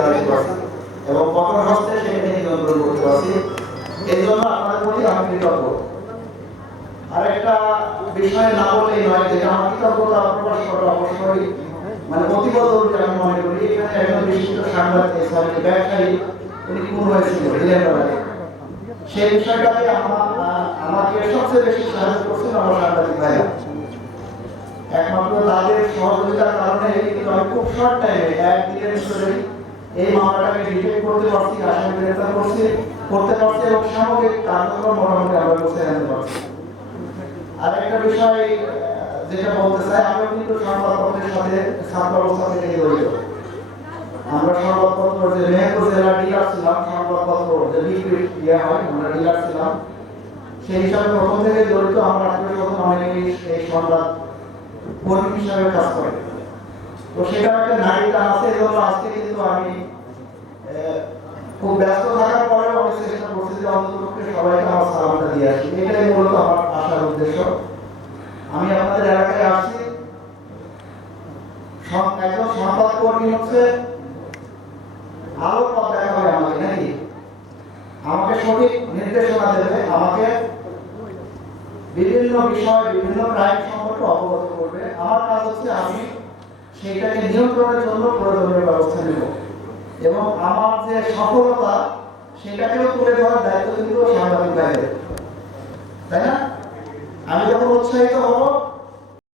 দাঁড়াতে পারছি এবং কঠোর হস্তে সেটাকে নিয়ন্ত্রণ করতে পারছি। এই জন্য আপনাদের প্রতি আমি কৃতজ্ঞ। আরেকটা বিষয়ে না বললেই নয়, যেটা আমার কৃতজ্ঞতা প্রকাশ করা অবশ্যই মানে প্রতিবদ্ধ আমি মনে করি। এখানে একজন বিশিষ্ট সাংবাদিক ব্যবসায়ী উনি খুন হয়েছিল হিলেন্দ্রবাদে, সেই বিষয়টাকে আমাকে সবচেয়ে বেশি সাহায্য করছেন আমার সাংবাদিক ভাইরা। একমাত্র তাদের সহযোগিতার কারণে কিন্তু আমি খুব শর্ট টাইমে একদিনের ভিতরে এই মামলাটাকে ডিটেক্ট করতে পারছি, আসামি গ্রেফতার করতে পারছি এবং সামগ্রিক কার্যক্রম মোটামুটি আমরা বসে আনতে পারছি। আর একটা বিষয় যেটা বলতে চাই, আমিও কিন্তু সংবাদপত্রের সাথে ছাত্র অবস্থা থেকে জড়িত। আমরা সংবাদপত্র যে মেহেরপুর জেলার ডিলার ছিলাম, সংবাদপত্র যে বিক্রি হয় আমরা ডিলার ছিলাম, সেই হিসাবে প্রথম থেকে জড়িত। আমরা অনেকেই এই সংবাদ কর্মী হিসাবে কাজ করে, তো সেটা একটা নারী টান আছে। এই জন্য আজকে কিন্তু আমি খুব ব্যস্ত থাকার পরেও আমি চেষ্টা করছি যে অন্ততপক্ষে সবাইকে আমার সালামটা দিয়ে আসি। এটাই মূলত আমার আসার উদ্দেশ্য। আমি আপনাদের এলাকায় আসছি, একজন সংবাদকর্মী হচ্ছে আলো পথ দেখাবে আমাকে, নাকি আমাকে সঠিক নির্দেশনা দেবে, আমাকে বিভিন্ন বিষয় বিভিন্ন ক্রাইম সম্পর্কে অবগত করবে। আমার কাজ হচ্ছে আমি সেইটাকে নিয়ন্ত্রণের জন্য প্রয়োজনীয় ব্যবস্থা নেব এবং আমার যে সফলতা সেটাকেও তুলে ধরার দায়িত্ব কিন্তু সাংবাদিক ভাইদের, তাই না? আমি যখন উৎসাহিত হব